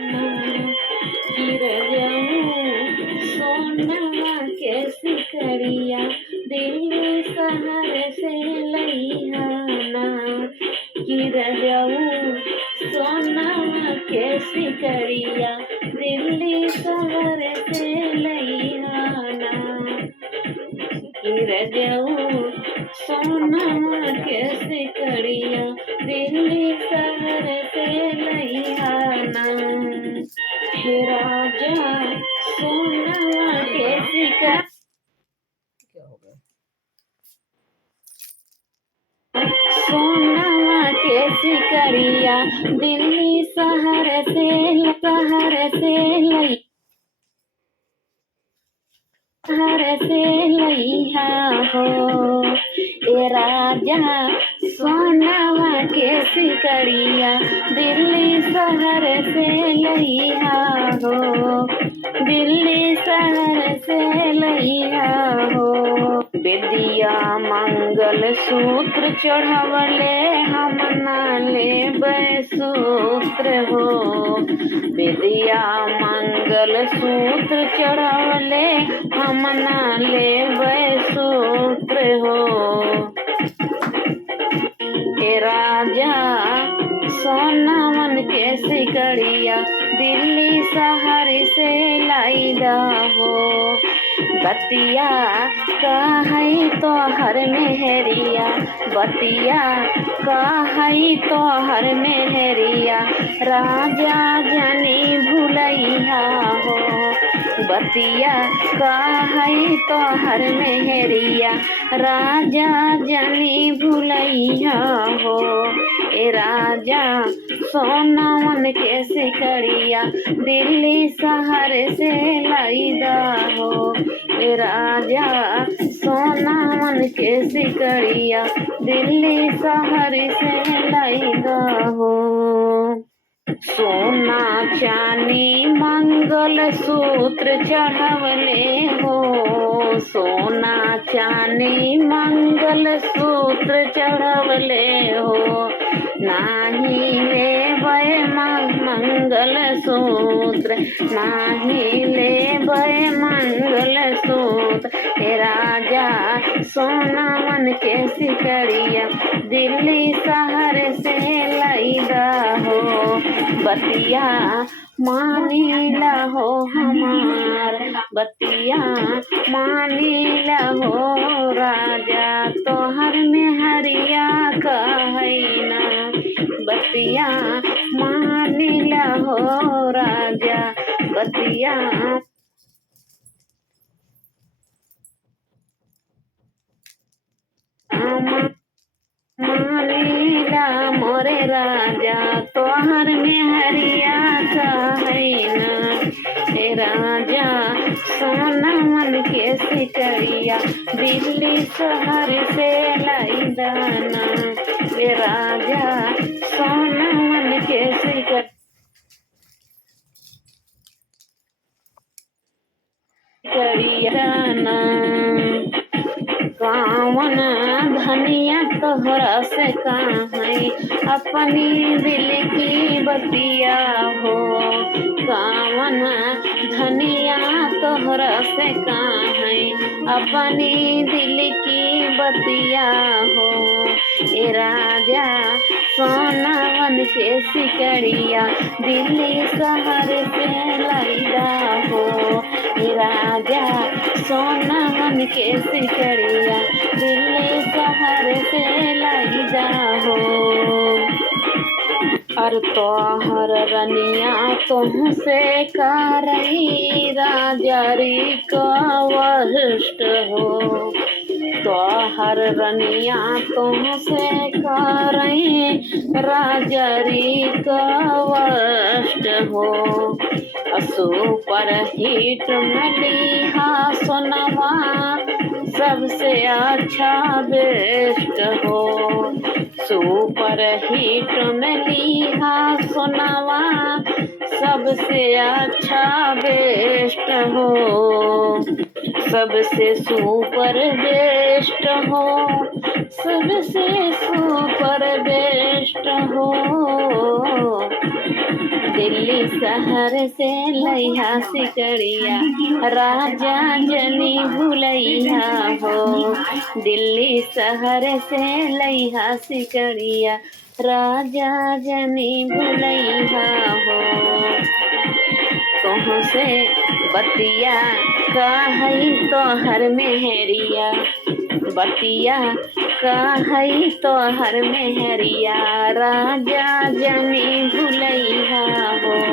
गिर जाऊं सोना के सिकरिया दिल्ली शहर से लइहाना गिर जाऊं सोना के सिकरिया दिल्ली शहर से लइहाना गिर जाऊं सोना के सिकरिया दिल्ली शहर से लइहाना हे राजा सोना के सिकरिया क्या हो गया सोना के सिकरिया दिल्ली शहर से लइहा हो ए राजा सोनावा के सिकरिया दिल्ली शहर से लइहा हो दिल्ली शहर से लइहा हो बेदिया मंगल सूत्र चढ़वले हम ना लेबै सूत्र हो बेदिया मंगल सूत्र चढ़वले हम ना लेबै सूत्र हो हे राजा सोनावन के सिकरिया दिल्ली शहर से लाइदा हो बतिया कहई तो हर मेहरिया बतिया कहई तो हर मेहरिया राजा जनी भुलैया हो बतिया कहई तो हर मेहरिया राजा जनी भुलैया हो ए राजा सोनावन के सिकरिया दिल्ली शहर से लइदा हो ए राजा सोनावन के सिकरिया दिल्ली शहर से लइदा हो सोना चानी मंगल सूत्र चढ़वले हो सोना चानी मंगल सूत्र चढ़वले हो नाही लेबै मंगल सूत्र नाही लेबै मंगल सूत्र हे राजा सोनावन के सिकरिया दिल्ली शहर से लइदा हो बतिया मानीला हो हमार बतिया मानीला हो राजा तोहर मेहरिया कहैना बतिया मानीला हो राजा बतिया मानीला मोरे राजा तोहर मेहरिया कहैना हे राजा सोनावन के सिकरिया दिल्ली शहर से लइदाना हे राजा सोनावन के सिकरिया कावन धनिया तोहरा से कहाई अपनी दिल की बतिया हो कावन धनिया तोहरा से कहाई अपनी दिल की बतिया हो ए राजा सोनावन के सिकरिया दिल्ली शहर से लइदा हो ए राजा सोनावन के सिकरिया दिल्ली शहर से लइदा हो और तोहर रनिया तुमसे करई राजा री कवरिष्ठ हो तोहर रनिया तुमसे करई राजा री कवरिष्ठ हो सुपर हिट मलिहा सोनवा सबसे अच्छा बेस्ट हो सुपर हिट मलिहा सोनवा सबसे अच्छा बेस्ट हो सबसे सुपर बेस्ट हो सबसे सुपर बेस्ट हो दिल्ली शहर से लैहा सिकड़िया, राजा जनी भुलैया हो। दिल्ली शहर से लैहा सिकड़िया, राजा जनी भुलैया हो। कहूँ से बतिया कहई तोहर मेहरिया, बतिया कहई तोहर मेहरिया, राजा जनी भुलैया हो।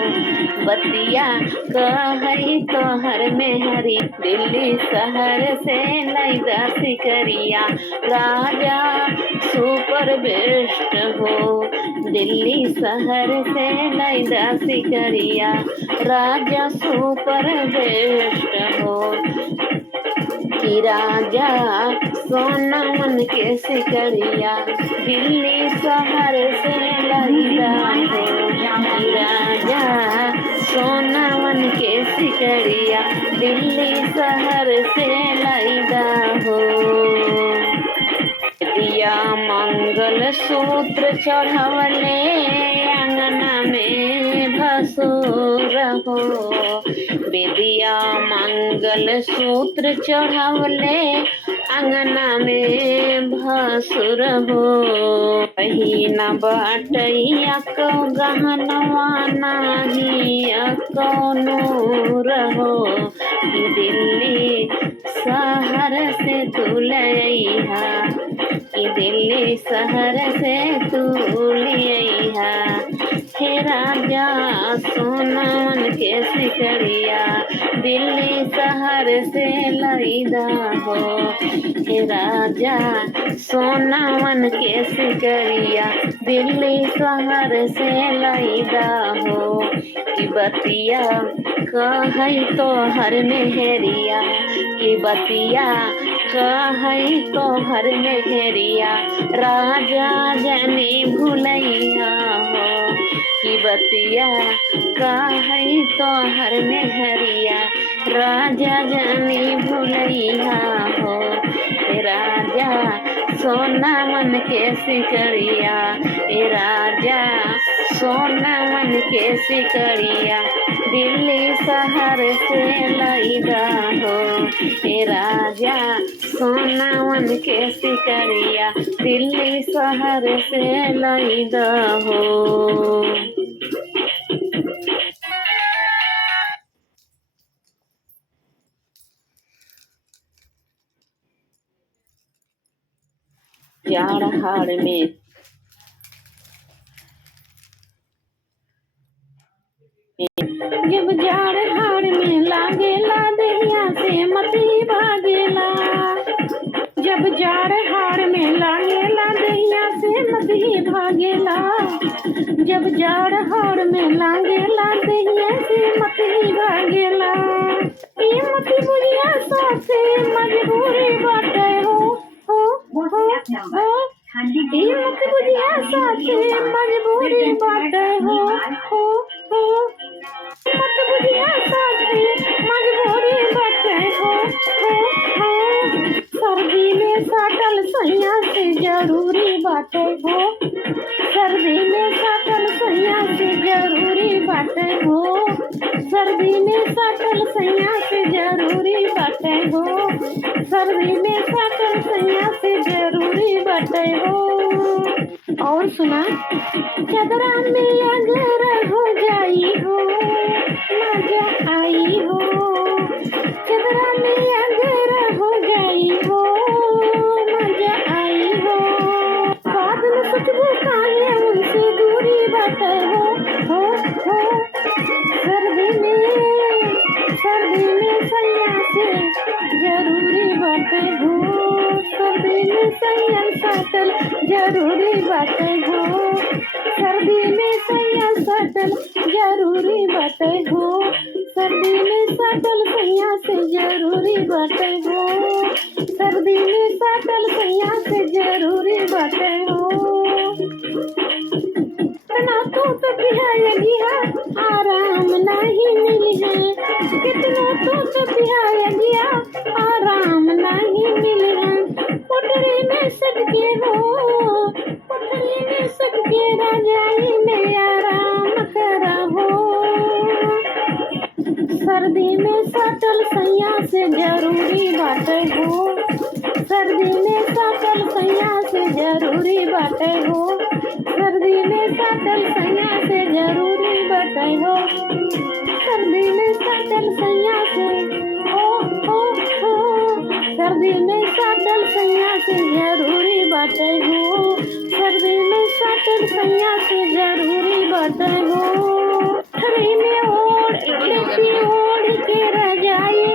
बतिया कहई तोहर मेहरी, दिल्ली शहर से लैदा सिकरिया, राजा सुपर बेस्ट हो। दिल्ली शहर से लैदा सिकरिया, राजा सुपर बेस्ट हो। कि राजा सोनमन के सिकड़िया, दिल्ली शहर से लैदा हो। कि राजा सोनमन के सिकड़िया, दिल्ली शहर से लैदा हो। दिया मंगल सूत्र चढ़वले, अंगना में भसुर हो। बेदिया मंगल सूत्र चढ़वले, अंगना में भसुर हो। पहिना बटैया को गहनवा नाही कौनूर हो। कि दिल्ली शहर से तू लैहा, कि दिल्ली शहर से तू लिया। हे राजा सोनमन के सिकड़िया, दिल्ली शहर से लैदा हो। हे राजा सोनमन के सिकड़िया, दिल्ली शहर से लैदा हो। कि बतिया कहई तोहर मेहरिया, कि बतिया कहई तोहर मेहरिया, राजा जनी भुलैया हो। कि बतिया कहई तोहर मेहरिया, राजा जनी भुलैया हो। राजा सोनमन के सिकड़िया, ए राजा सोनमन के सिकड़िया, दिल्ली शहर से लैदा हो। ए राजा सोनमन के सिकड़िया, दिल्ली शहर से लैदा हो। जाड़ हाड़ में जब जाड़ हाड़ में लागेला, दहिया से मती भागेला। जब जाड़ हाड़ में लागेला, दहिया से मती भागेला। जब जाड़ हाड़ में लागेला, दहिया से मती भागेला। ये मती बुझिया साथे मजबूरी बाटे हो, हो, हो, हो। ये मती बुझिया साथे मजबूरी बाटे हो, हो, हो। मत बुझिया साथे मजबूरी बाटे हो, हो, हो। सर्दी में साटल सैया से जरूरी बाटे हो। सर्दी में साटल सैया से जरूरी बाटे हो। सर्दी में साटल सैया से जरूरी बाटे हो। सर्दी में साटल सैया से जरूरी बाटे हो। और सुना, चदरा में अगर हो जाई हो, मजा आई हो। चदरा में अगर हो जाई हो, मजा आई हो। बाद में सोचबो काहे उनसे दूरी बाटे हो, हो, हो। सर्दी में सैया से जरूरी बाटे हो। सर्दी में सैया साटल जरूरी बाटे हो। सर्दी में सैया साटल जरूरी बाटे हो। सर्दी में साटल सैया से जरूरी बाटे हो। सर्दी में साटल सैया से जरूरी बाटे हो। कितना तो पिहाएगिया, आराम नहीं मिली है। कितना तो पिहाएगिया, आराम नहीं मिली है। कोठरी में सटके हो, कोठरी में सटके रजाई में आराम करा हो। सर्दी में सटल सैया से जरूरी बाटे हो, सर्दी में सटल सैया से जरूरी बाटे हो, सर्दी में सटल सैया से जरूरी बाटे हो, सर्दी में सटल सैया से हो, सर्दी में सटल सैया से जरूरी बाटे हो, सर्दी में सटल सैया से जरूरी बाटे हो। ठंडी में ओढ़ लेती ओढ़ के रजाई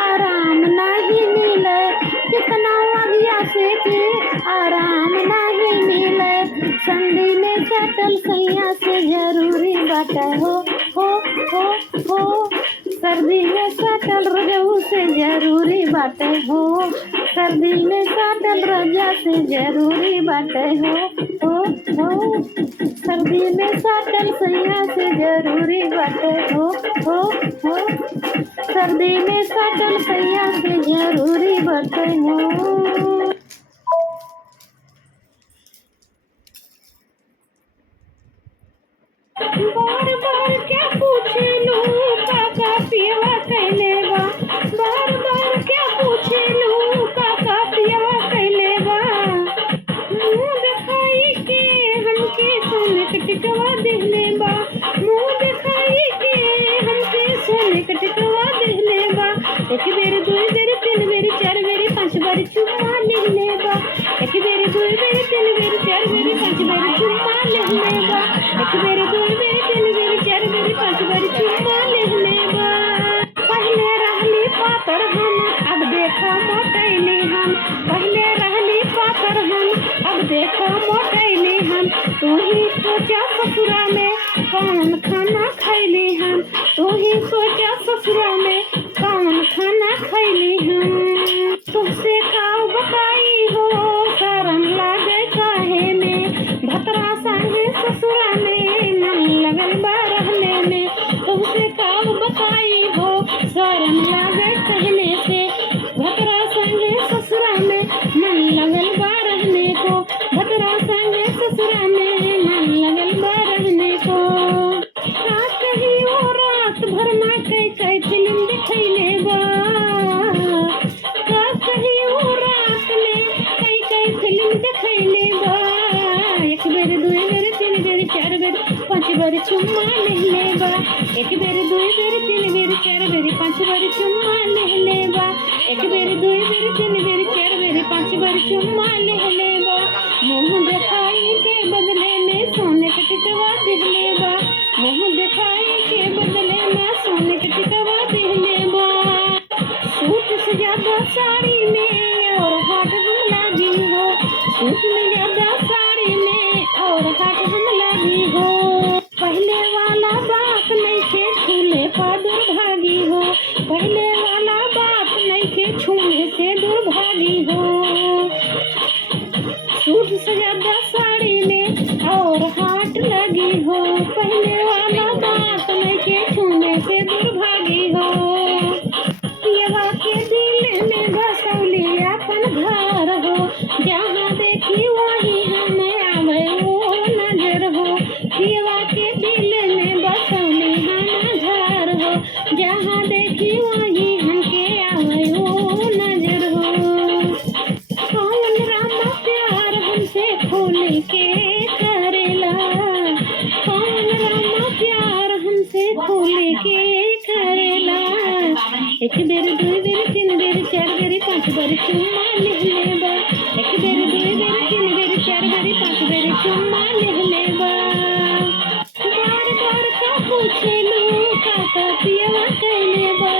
आराम नहीं मिले, कितना लगिया से के आराम नहीं मिले, सर्दी में सटल सैया से जरूरी बाटे हो, सर्दी में सटल रजऊ से जरूरी बाटे हो, सर्दी में सटल रजा से जरूरी बाटे हो, सर्दी में सटल सैया से जरूरी बाटे हो, सर्दी में सटल सैया से जरूरी बाटे हो। बार बार क्या पूछे लू काका पियवा कैले बा, बार बार क्या पूछे लू काका पियवा कैले बा, मुँह दिखाई के हमके सोने के टिकवा दिहले बा, मुँह दिखाई के हमके सोने के टिकवा दिहले बा, एक बेर दो बेर तीन बेर चार बेर पांच बार चुम्मा लिहले बा, एक बेर दो बेर तीन बेर चार बेर पांच बार चुम्मा लिहले बा, एक बेर दो बेर तीन बेर चार बेर पांच बार चुम्मा लिहले बा। पहले रहली पातर हम अब देखा मोटैली हम, पहले रहली पातर हम अब देखा मोटैली हम, तू ही सोचा ससुरा में कौन खाना खैली हम, तू ही सोचा ससुरा में कौन खाना खैली हम, तुझसे काऊ बताई हो शरम लागे काहे में, भतरा संगे ससुरा में मन लगल बा रहने में, तुझसे काऊ बताई हो शरम लागे कहने से, भतरा संगे ससुरा में मन लगल बा रहने को, भतरा संगे ससुरा में मन लगल बा रहने को। रात ही वो रात भर ना कई फिल्म दिखैले बा, रात ही वो रात में कई फिल्म दिखैले बा, एक बेर दो बेर तीन बेर चार बेर पांच बार चुम्मा लिहले बा, एक बेर दो बेर तीन बेर चार बेर पांच बार चुम्मा लिहले बा, एक बेर दो बेर तीन बेर चार बेर पांच बार चुम्मा लिहले बा, मुँह दिखाई के बदले में सोने के टिकवा दिहले बा, मुँह दिखाई के बदले में सोने के टिकवा दिहले बा, सूट से ज्यादा साड़ी में और हाथ हम लागी हो, सूट में ज्यादा साड़ी में और हाथ हम लागी हो, पहले वाला बात नहीं थे छूले पा दुर्भागी हो, पहले वाला बात नहीं थे छूने से दुर्भागी हो, सूट से ज्यादा साड़ी में और हाथ लगी हो, पहले वाला बात नहीं थे छूने से दुर्भागी हो, पियवा के दिल में बसौली अपन घर हो, जहाँ देखी वही हमें आवे वो नजर हो, पियवा के दिल में बसौली हम घर हो, जहाँ देखी वही हमके आवे वो नजर हो, कौन रामा प्यार हमसे खोल के करेला, कौन रामा प्यार हमसे खोल के करेला, एक बेर दो बेर तीन बेर चार बेर पांच बार चुम्मा लिहले बा, एक बेर दो बेर तीन बेर चार बेर पांच बेर चुम्मा लिहले बा। बार बार का पूछे लू काका पियवा कैले बा,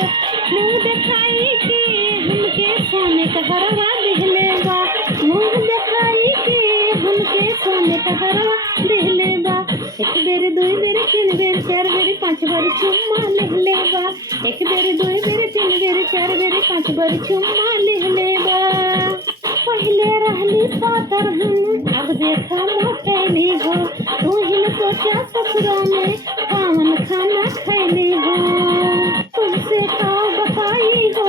मुँह दिखाई के हमके सोने का हरवा दिहले बा, मुँह दिखाई के हमके सोने का हरवा दिहले बा, एक बेर दो बेर तीन बेर चार बेर पांच बार चुम्मा लिहले बा, एक बेर दो बेर तीन बेर चार बेर पांच बार चुम्मा लिहले बा। पहले रहली पातर हम अब देखा मोटैली हो, तू ही न सोचा ससुरा में कौन खाना खैली हो, तुझसे का बताई हो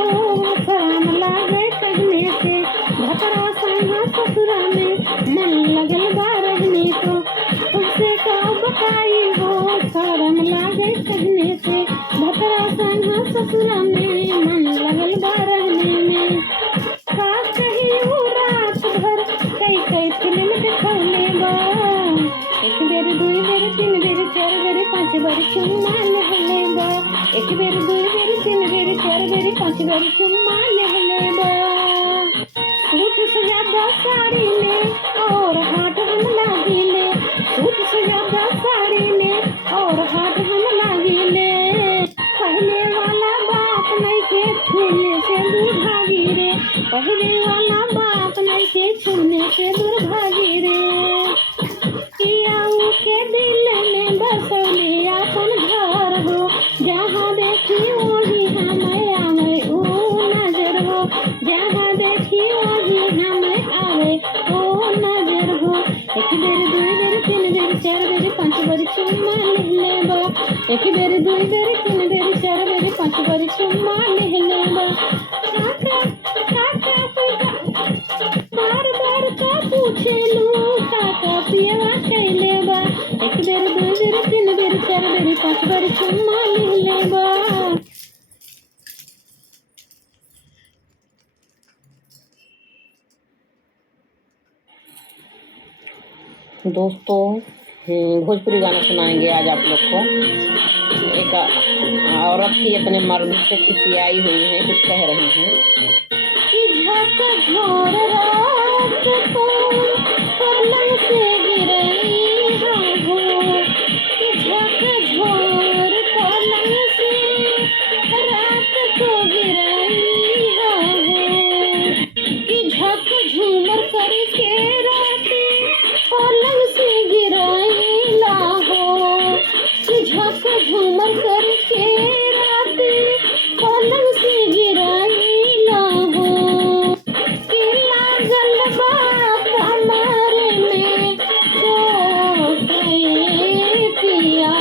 शरम लागे कहने से, भतरा संगा ससुरा में मन लगल बा रहने को, तुझसे का बताई हो शरम लागे कहने से, भतरा संगा ससुरा में मन लगल बा रहने में। का कही उ रात भर कई कई फिल्म देखौले बा। एक बेर दुई बेर तीन बेर चार बेर पाँच बार चुम्मा लेहले बा। एक बेर दुई बेर तीन बेर चार बेर पाँच बार चुम्मा लेहले बा। सूट सजादा साड़ी में और हाथ हम लागिले। सूट सजादा साड़ी में और हाथ हम लागिले। पहले वाला बाप नइखे छूने से दूर भागी रे। पहले वाला बाप नइखे छूने से दूर भागी रे। पियाऊ के दिल में बसौले अपन घर हो। जहाँ देखी वही हमें आवे ओ नजर हो। जहाँ देखी वही हमें आवे ओ नजर हो। एक बेर दुई बेर तीन बेर चार बेर पाँच बार चुम्मा लेहले बा। एक बेर दुई बेर तीन बेर चार बेर पाँच बार चुम्मा लेहले बा। बार बार का पूछेलू काका पियवा कैले बा। एक बेर दुई बेर तीन बेर चार बेर पाँच बार चुम्मा लेहले बा। दोस्तों भोजपुरी गाना सुनाएंगे आज आप लोग को। एक औरत ही अपने मर्द से खिसियाई हुई है, कुछ कह रही है कि झकझोर रात को पलंग से गिरई हो। कि झकझोर पलंग से रात को गिरई हो। कि झकझूमर करके रात पलंग से गिराइला हो। कि झकझूमर करके रात पलंग से गिराइला हो। कि लागल बा कमर में चोट रे पिया।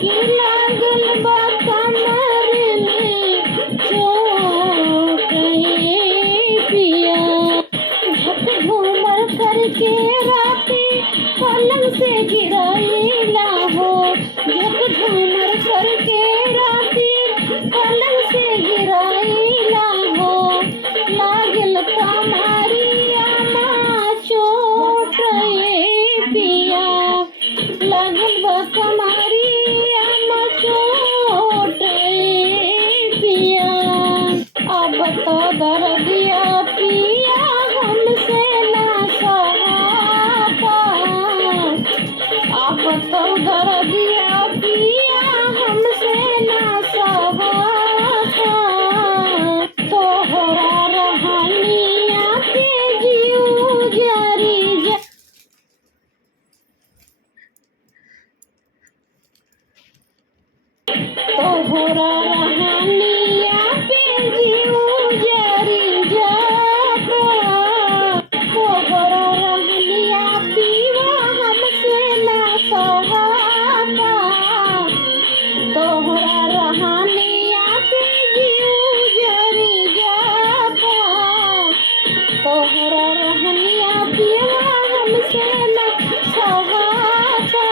कि लागल बा कमर में चोट रे पिया। झकझूमर करके रात पलंग से गिराइला हो। झकझूमर करके रात पलंग से गिराइला हो। लागल कमरिया मा चोट रे पिया। लागल बा कमरिया मा चोट रे पिया। अब तो दर्दिया पिया हमसे ना सहाता। अब तो दर्दिया पिया हमसे ना सहाता। तोहरा रहनिया के जीव जरी जा। तोहरा रहनिया पे जीव जरी जाता। तोहरा रहनिया पीवा हमसे ना सहाता। तोहरा रहनिया पे जीव जरी जाता। तोहरा रहनिया पीवा हमसे ना सहाता।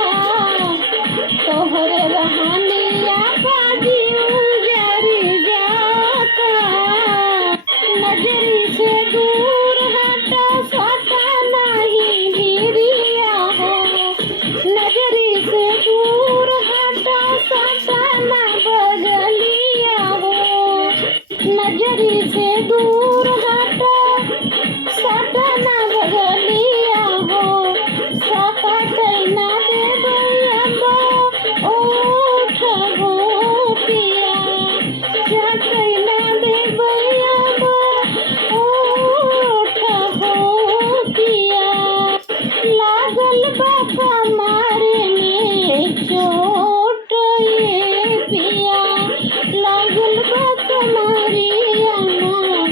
तोहरे रहनिया पा जीव जरी जाता। नजरी से दूर हटा सटा नहीं भिरिया हो। नजरी से दूर हटा सटा ना बगलिया हो। नजरी से दूर हटा सटा ना बगलिया हो। सकट ना दे बा ओठ हो पिया। सकट ना दे बा ओठ हो पिया। लागल बा कमर में चोट ये पिया। लागल बा कमरिया में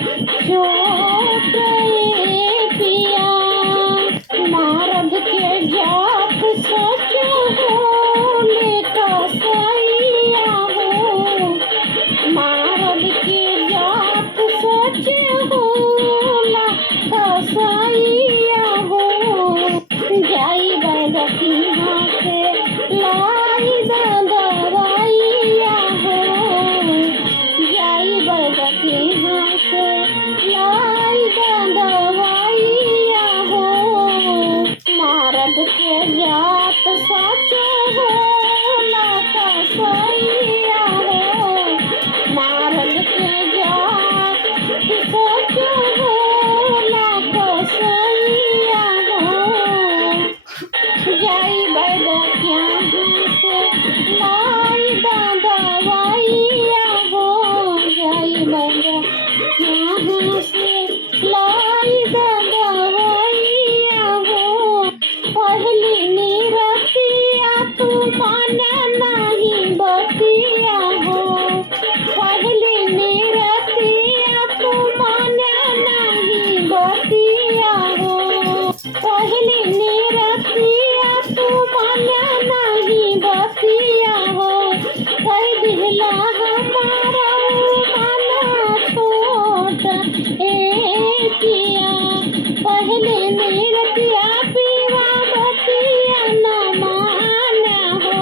कहले नीरतिया पीवा बतिया न माना हो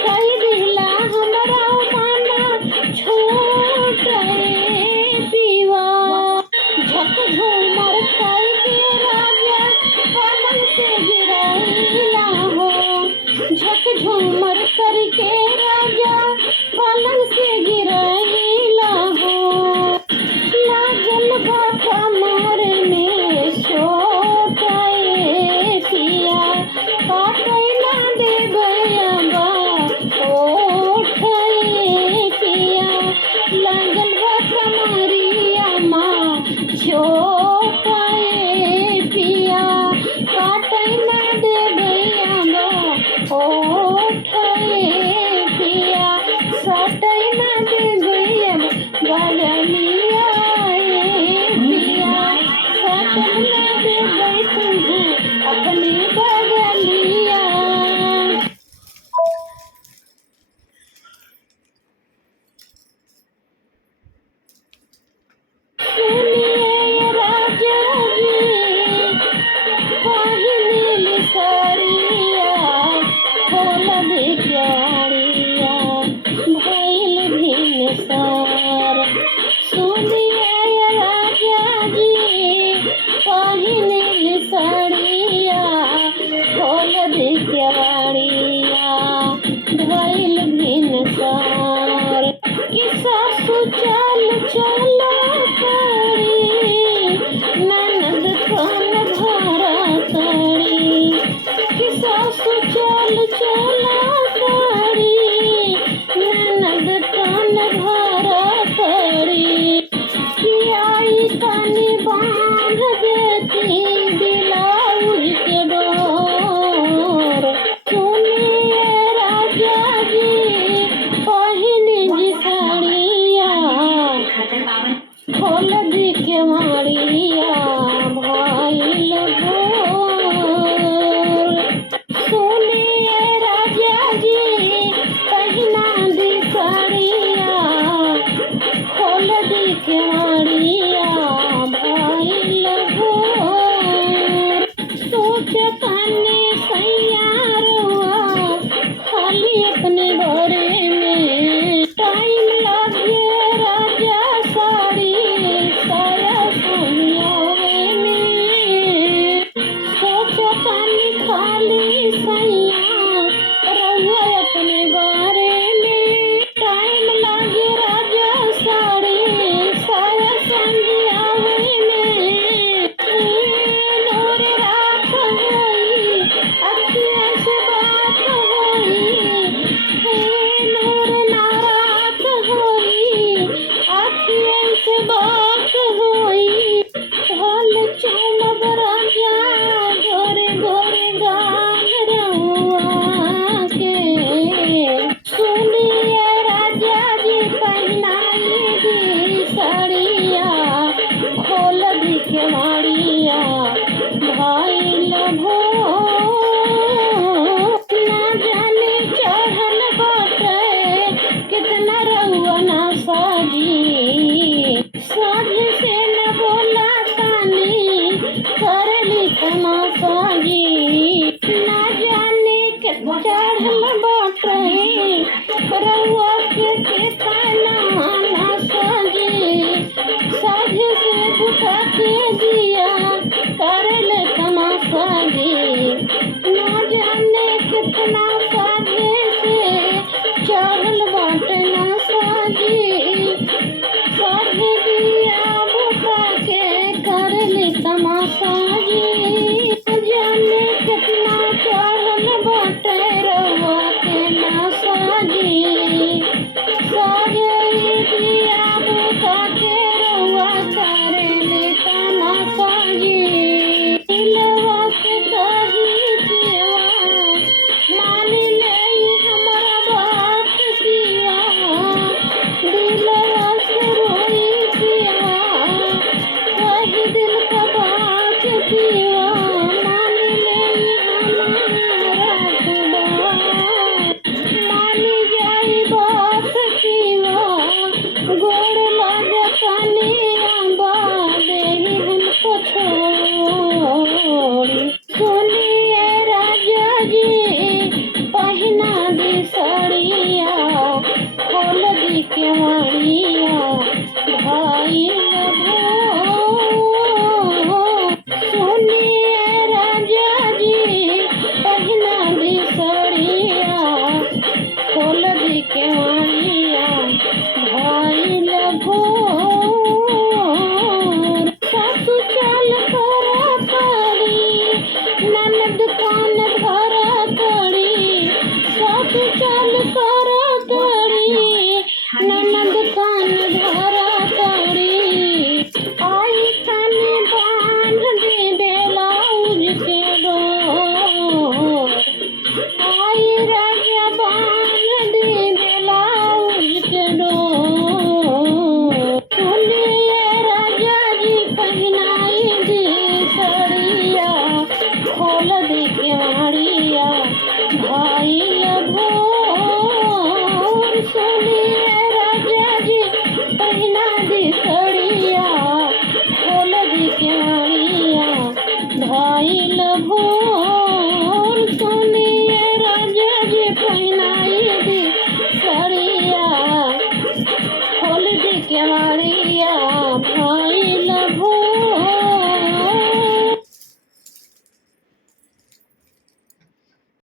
कई दिला हमरा माना छोट पीवा झक झूमर कई के राजा पलंग से गिराइला हो झक झूमर करके राजा पलंग से गिराइला हो लागल बा कमर में चोट पिया काटे ना देबै अबा ओठ पिया लागल बा कमरिया माँ चोट पिया काटे ना देबै अबा ओठ पिया सटै ना देबै अब बगलिया पिया सटै ना देबै तुम्हें अपनी बगलिया। सुनिए राजा जी पहिनेल साड़िया खोल भिखारिया भइल भिनसार सुनिए राजा जी पहिनेल साड़िया खोल भिखारिया भइल भिनसार कि सासु चल चला करी ननद कान भरा करी कि सासु चल चला करी ननद कान भरा करी कि आई तनी बांध देती ब्लाउज के डोर सुनिए राजा जी पहिने जी साड़िया खोल दी के मारिया भइल भोर सुनिए राजा जी पहिना दी साड़िया खोल दी के मारिया भइल भोर सोच काने सैयारवा खाली अपने बारे में टाइम लगे राजा साड़ी साया सुनियावे में सोच काने खाली सैया रहुआ अपने बारे में टाइम लगे राजा साड़ी साया संधियावे में नूर रात होई अखियाँ से बात होई नूर नारात होई अखियाँ से बात होई ढोल चमक राजा गोरे गोरे गान रहुआ के सुनिए राजा जी पहनाई दी साड़िया खोल दी के मारिया भइल भोर ना जाने चढ़ल बाटे कितना रहुआ ना साजी साझ से न बोला तानी करली तमाशा जी ना जाने के चढ़ल बाटे रहुआ के कितना ना साजी साझ से बुता के दिया करल तमाशा जी ना जाने कितना साझे से चढ़ल बाटे ना साजी साझे दिया बुता के करल तमाशा जी जाने कितना चढ़ल बाटे रहुआ के ना साजी साझे दिया बुता के रहुआ करल तमाशा जी दिलवा के दागी पिया मान ले हमारा बात पिया दिलवा से रोई पिया वही दिल का बात पिया मान ले हमारा बात मान जाई बात पिया गोड़ लग तनी आबा दे हमको छोड़ देवा